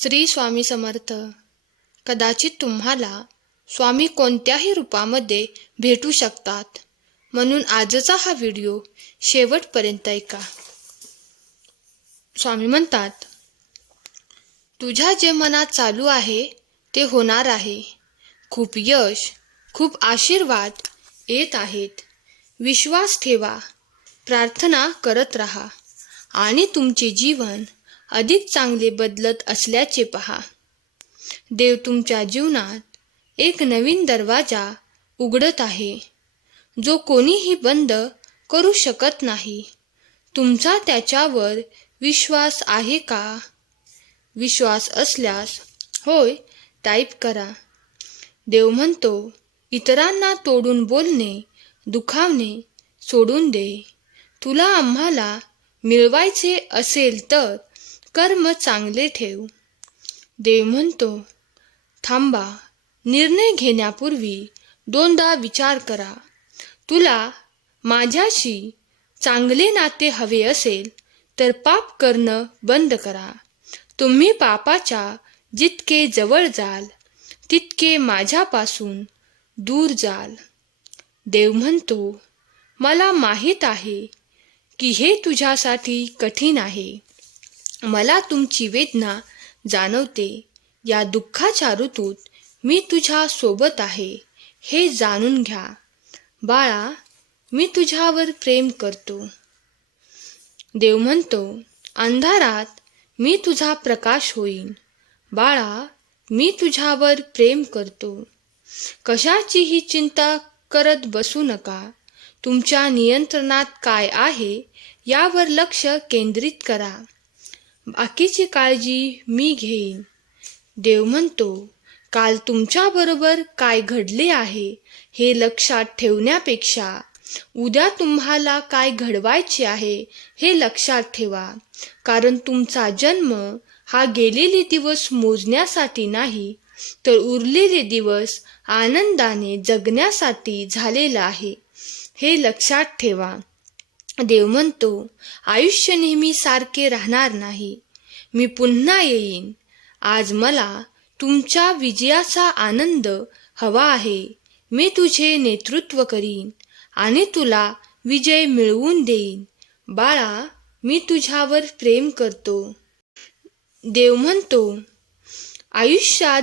श्री स्वामी समर्थ कदाचित तुम्हाला स्वामी कोणत्याही रूपामध्ये भेटू शकतात. म्हणून आजचा हा व्हिडिओ शेवटपर्यंत ऐका. स्वामी म्हणतात तुझ्या जे मनात चालू आहे ते होणार आहे. खूप यश खूप आशीर्वाद येत आहेत. विश्वास ठेवा. प्रार्थना करत राहा. आणि तुमचे जीवन अधिक चांगले बदलत असल्याचे पहा. देव तुमच्या जीवनात एक नवीन दरवाजा उघडत आहे. जो कोणीही बंद करू शकत नाही. तुमचा त्याच्यावर विश्वास आहे का? विश्वास असल्यास होय टाईप करा. देव म्हणतो इतरांना तोडून बोलणे दुखावणे सोडून दे. तुला आम्हाला मिळवायचे असेल तर कर्म चांगले ठेव. देव म्हणतो थांबा निर्णय घेण्यापूर्वी दोनदा विचार करा. तुला माझ्याशी चांगले नाते हवे असेल तर पाप करणं बंद करा. तुम्ही पापाच्या जितके जवळ जाल तितके माझ्यापासून दूर जाल. देव म्हणतो मला माहीत आहे की हे तुझ्यासाठी कठीण आहे. मला तुमची वेदना जाणवते. या दुःखाच्या ऋतूत मी तुझ्या सोबत आहे हे जाणून घ्या. बाळा मी तुझ्यावर प्रेम करतो. देव म्हणतो अंधारात मी तुझा प्रकाश होईन. बाळा मी तुझ्यावर प्रेम करतो. कशाचीही चिंता करत बसू नका. तुमच्या नियंत्रणात काय आहे यावर लक्ष केंद्रित करा. बाकीची काळजी मी घेईन. देव म्हणतो काल तुमच्याबरोबर काय घडले आहे हे लक्षात ठेवण्यापेक्षा. उद्या तुम्हाला काय घडवायचे आहे हे लक्षात ठेवा. कारण तुमचा जन्म हा गेलेले दिवस मोजण्यासाठी नाही तर उरलेले दिवस आनंदाने जगण्यासाठी झालेला आहे. हे लक्षात ठेवा. देव म्हणतो आयुष्य नेहमी सारखे राहणार नाही. मी पुन्हा येईन. आज मला तुमच्या विजयाचा आनंद हवा आहे. मी तुझे नेतृत्व करीन आणि तुला विजय मिळवून देईन. बाळा मी तुझ्यावर प्रेम करतो. देव म्हणतो आयुष्यात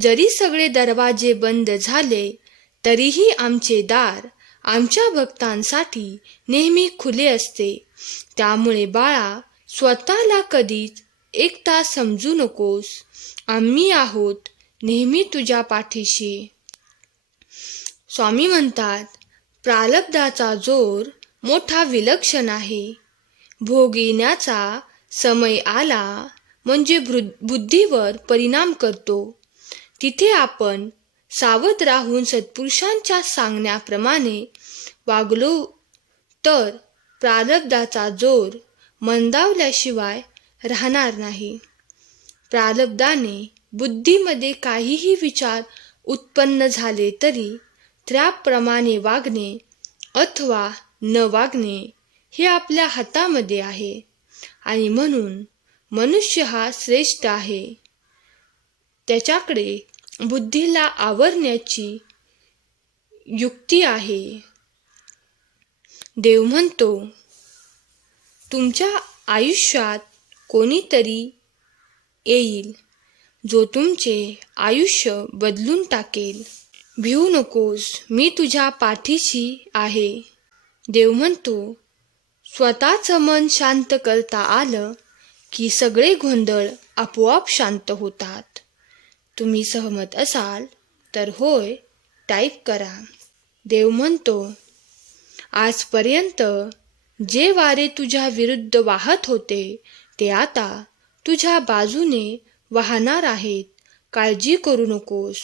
जरी सगळे दरवाजे बंद झाले तरीही आमचे दार आमच्या भक्तांसाठी नेहमी खुले असते. त्यामुळे बाळा स्वतःला कधीच एकटा समजू नकोस. आम्ही आहोत नेहमी तुझ्या पाठीशी. स्वामी म्हणतात प्रालब्धाचा जोर मोठा विलक्षण आहे. भोग येण्याचा समय आला म्हणजे बुद्धीवर परिणाम करतो. तिथे आपण सावध राहून सत्पुरुषांच्या सांगण्याप्रमाणे वागलो तर प्रारब्धाचा जोर मंदावल्याशिवाय राहणार नाही. प्रारब्धाने बुद्धीमध्ये काहीही विचार उत्पन्न झाले तरी त्याप्रमाणे वागणे अथवा न वागणे हे आपल्या हातामध्ये आहे आणि म्हणून मनुष्य हा श्रेष्ठ आहे. त्याच्याकडे बुद्धीला आवरण्याची युक्ती आहे. देव म्हणतो तुमच्या आयुष्यात कोणीतरी येईल जो तुमचे आयुष्य बदलून टाकेल. भिवू नकोस मी तुझ्या पाठीशी आहे. देव म्हणतो स्वतःचं मन शांत करता आलं की सगळे गोंधळ आपोआप शांत होतात. तुम्ही सहमत असाल तर होय टाईप करा. देव म्हणतो आजपर्यंत जे वारे तुझ्या विरुद्ध वाहत होते ते आता तुझ्या बाजूने वाहणार आहेत. काळजी करू नकोस.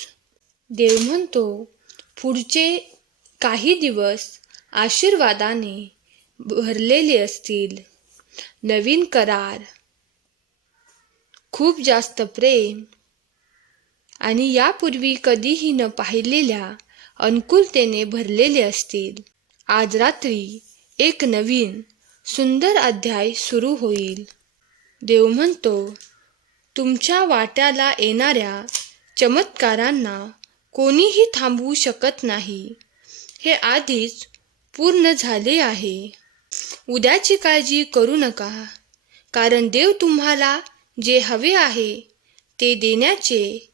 देव म्हणतो पुढचे काही दिवस आशीर्वादाने भरलेले असतील. नवीन करार. खूप जास्त प्रेम आणि यापूर्वी कधीही न पाहिलेल्या अनुकूलतेने भरलेले असतील. आज रात्री एक नवीन सुंदर अध्याय सुरू होईल. देव म्हणतो तुमच्या वाट्याला येणाऱ्या चमत्कारांना कोणीही थांबवू शकत नाही. हे आधीच पूर्ण झाले आहे. उद्याची काळजी करू नका कारण देव तुम्हाला जे हवे आहे ते देण्याचे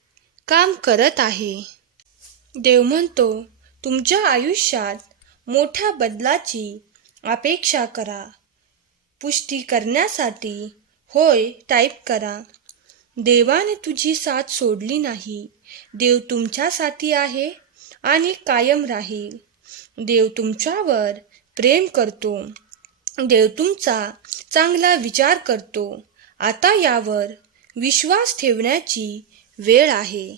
काम करत आहे. देव म्हणतो तुमच्या आयुष्यात मोठ्या बदलाची अपेक्षा करा. पुष्टी करण्यासाठी होय टाईप करा. देवाने तुझी साथ सोडली नाही. देव तुमच्यासाठी आहे आणि कायम राहील. देव तुमच्यावर प्रेम करतो. देव तुमचा चांगला विचार करतो. आता यावर विश्वास ठेवण्याची वेळ आहे.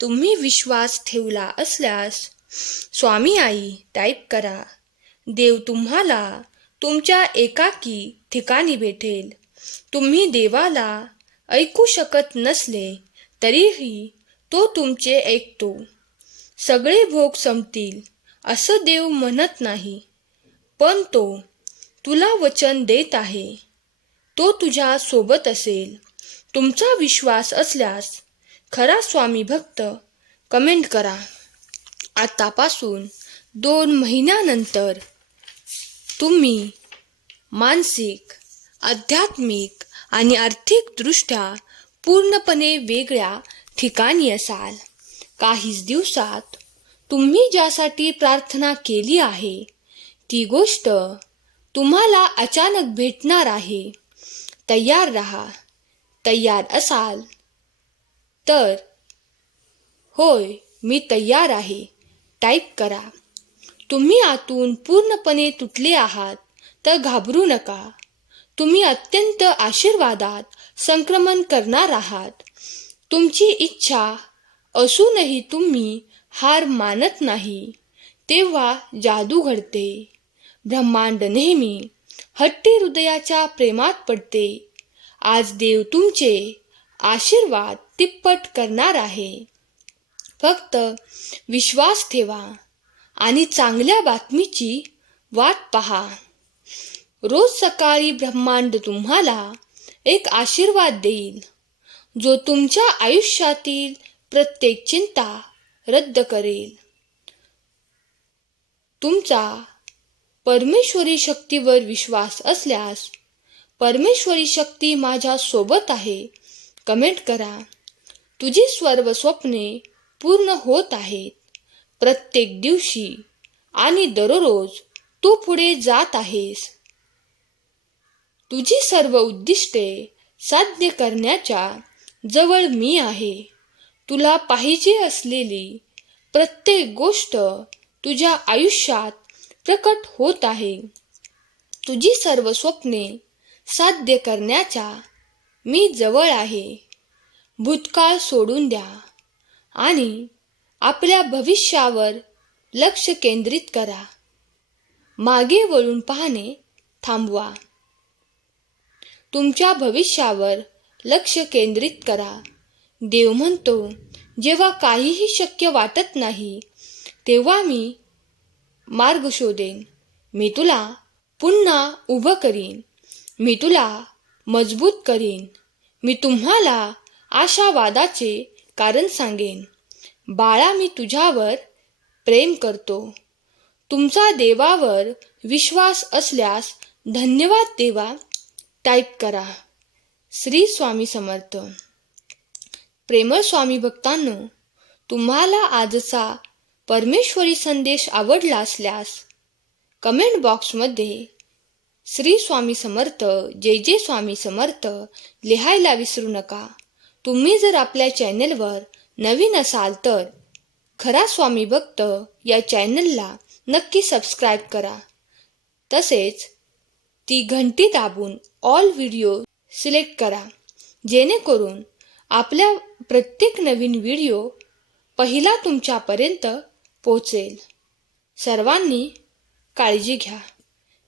तुम्ही विश्वास ठेवला असल्यास स्वामी आई टाईप करा. देव तुम्हाला तुमच्या एकाकी ठिकाणी भेटेल. तुम्ही देवाला ऐकू शकत नसले तरीही तो तुमचे ऐकतो. सगळे भोग संपतील असं देव म्हणत नाही. पण तो तुला वचन देत आहे. तो तुझ्या सोबत असेल. तुमचा विश्वास असल्यास खरा स्वामी भक्त कमेंट करा. आतापासून दोन महिन्यानंतर तुम्ही मानसिक आध्यात्मिक आणि आर्थिकदृष्ट्या पूर्णपणे वेगळ्या ठिकाणी असाल. काहीच दिवसात तुम्ही ज्यासाठी प्रार्थना केली आहे ती गोष्ट तुम्हाला अचानक भेटणार आहे. तयार राहा. तयार असाल. तर होय मी तयार आहे. टाईप करा. तुम्ही आतून पूर्णपणे तुटले आहात तर घाबरू नका. तुम्ही अत्यंत आशीर्वादात संक्रमण करणार आहात. तुमची इच्छा असूनही तुम्ही हार मानत नाही. तेव्हा जादू घडते. ब्रह्मांड नेहमी हट्टी हृदयाच्या प्रेमात पडते. आज देव तुमचे आशीर्वाद तिप्पट करणार आहे. फक्त विश्वास ठेवा आणि चांगल्या बातमीची वाट पहा. रोज सकाळी ब्रह्मांड तुम्हाला एक आशीर्वाद देईल जो तुमच्या आयुष्यातील प्रत्येक चिंता रद्द करेल. तुमचा परमेश्वरी शक्तीवर विश्वास असल्यास परमेश्वरी शक्ती माझ्या सोबत आहे. कमेंट करा. तुझी सर्व स्वप्ने पूर्ण होत आहेत. प्रत्येक दिवशी आणि दररोज तू पुढे जात आहेस. तुझी सर्व उद्दिष्टे साध्य करण्याच्या जवळ मी आहे. तुला पाहिजे असलेली प्रत्येक गोष्ट तुझ्या आयुष्यात प्रकट होत आहे. तुझी सर्व स्वप्ने साध्य करण्याच्या मी जवळ आहे. भूतकाळ सोडून द्या आणि आपल्या भविष्यावर लक्ष केंद्रित करा. मागे वळून पाहणे थांबवा. तुमच्या भविष्यावर लक्ष केंद्रित करा. देव म्हणतो जेव्हा काहीही शक्य वाटत नाही तेव्हा मी मार्ग शोधेन. मी तुला पुन्हा उभं करीन. मी तुला मजबूत करीन. मी तुम्हाला आशावादाचे कारण सांगेन. बाळा मी तुझ्यावर प्रेम करतो. तुमचा देवावर विश्वास असल्यास धन्यवाद देवा. टाईप करा. श्री स्वामी समर्थ. प्रेमळ स्वामी भक्तांनो तुम्हाला आजचा परमेश्वरी संदेश आवडला असल्यास कमेंट बॉक्समध्ये श्री स्वामी समर्थ जय जय स्वामी समर्थ लिहायला विसरू नका. तुम्ही जर आपल्या चॅनलवर नवीन असाल तर खरा स्वामी भक्त या चॅनलला नक्की सबस्क्राईब करा. तसेच ती घंटी दाबून ऑल व्हिडिओ सिलेक्ट करा जेणेकरून आपल्या प्रत्येक नवीन व्हिडिओ पहिला तुमच्यापर्यंत पोचेल सर्वांनी काळजी घ्या.